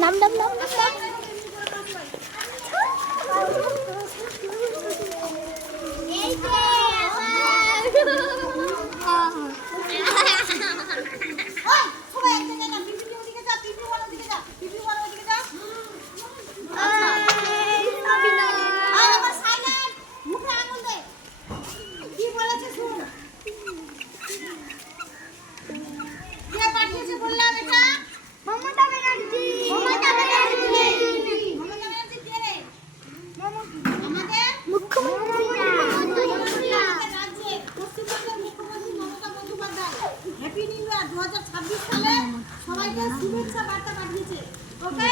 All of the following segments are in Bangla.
নাম নাম নাম নাম নাম হ্যাপি নিউ ইয়ার দু হাজার ছাব্বিশ সালে সবাইকে শুভেচ্ছা বার্তা পাঠিয়েছে, ওকে?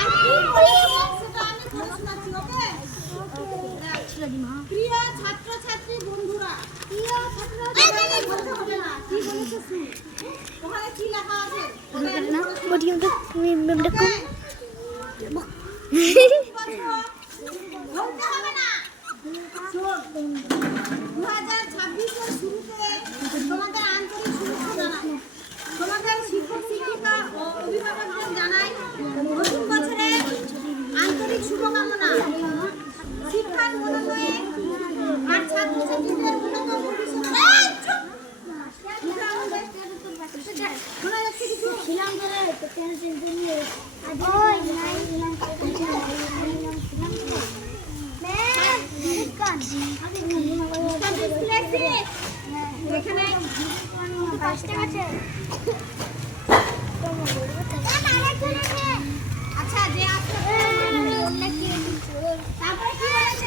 আর কি বলেছে সেটা আমি পড়ে শোনাচ্ছি, ওকে? প্রিয় ছাত্র ছাত্রী বন্ধুরা, প্রিয় ছাত্র বলতে হবে না কি বলেছে ওখানে কি লেখা আছে? মেমটা হবে না দু হাজার ছাব্বিশের শুরুতে আচ্ছা যে আসছে তারপরে কি বলেছে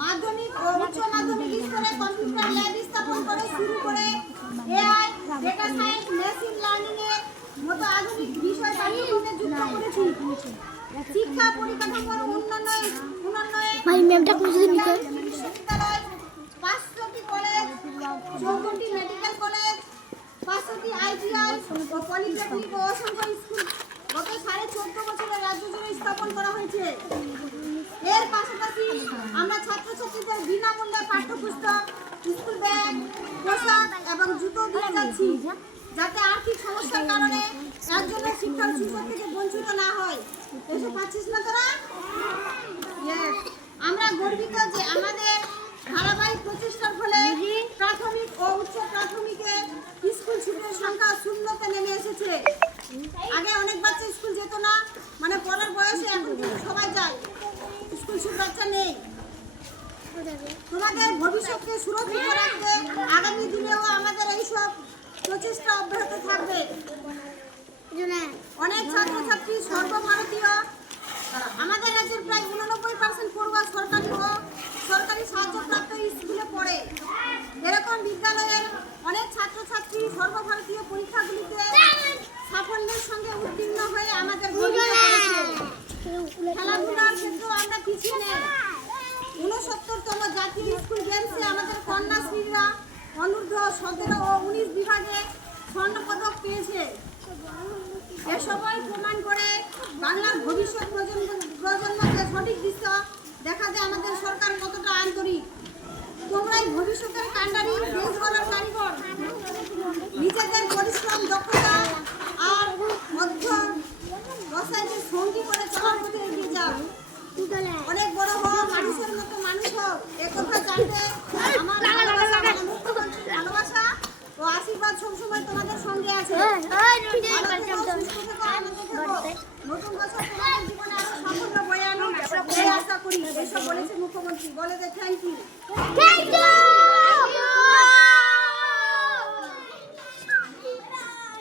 মাধ্যমিক ও উচ্চ মাধ্যমিক স্তরে কম্পিউটার ল্যাব স্থাপন করে শুরু করে AI data science machine learning এর মতো আধুনিক বিষয় পাঠ্যক্রমে যুক্ত করেছি। শিক্ষা পরিকাঠামোর উন্নয়ন উন্নয়নে ভাই ম্যামটা কোন দিন নিতে বিশ্ববিদ্যালয় পাঁচশোটি কলেজ চৌষট্টি মেডিকেল কলেজ পাঁচশোটি আইটিআই পলিটেকনিক ও অসংখ্য যাচ্ছি যাতে আর্থিক সমস্যার কারণে একজনের শিক্ষার সুযোগ থেকে বঞ্চিত না হয়। এসব পাচ্ছিস না তোরা? আমরা গর্বিত যে আমাদের ধারাবাহিক প্রচেষ্টার ফলে প্রাথমিক ও উচ্চ প্রাথমিকে স্কুল ছুটির সংখ্যা শূন্যতে নেমে এসেছে। আগে অনেক বাচ্চা স্কুল যেত না মানে পড়ার বয়সে এখন কিন্তু সবাই যায়। স্কুল ছুট বাচ্চা নেই। তোমাদের ভবিষ্যৎকে সুরক্ষিত রাখতে অনেক ছাত্রছাত্রী, সর্বভারতীয়। আমাদের রাজ্যের প্রায় উননব্বই পার্সেন্ট পড়ুয়া সরকারি ও সরকারি সাহায্যপ্রাপ্ত স্কুলে পড়ে। এরকম বিদ্যালয়ের অনেক ছাত্রছাত্রী সর্বভারতীয় পরীক্ষাগুলিতে সাফল্যের সঙ্গে উত্তীর্ণ হয়ে আমাদের। খেলাধুলার ক্ষেত্রেও আমরা পিছিয়ে নেই। উনসত্তরতম জাতীয় স্কুল গেমসে আমাদের কন্যাশ্রীরা অনূর্ধ্ব সতেরো ও উনিশ বিভাগে স্বর্ণপদক পেয়েছে। এ সবাই প্রমাণ করে বাংলার ভবিষ্যৎ প্রজন্ম প্রজন্মকে সঠিক দৃশ্য দেখা যায় আমাদের সরকার কতটা আন্তরিক। তোমরাই ভবিষ্যতের কাণ্ডারি দেশ গড়ার কারিগর। পরিষেবা বলেছে মুখ্যমন্ত্রী। বলে যে থ্যাংক ইউ থ্যাংক ইউ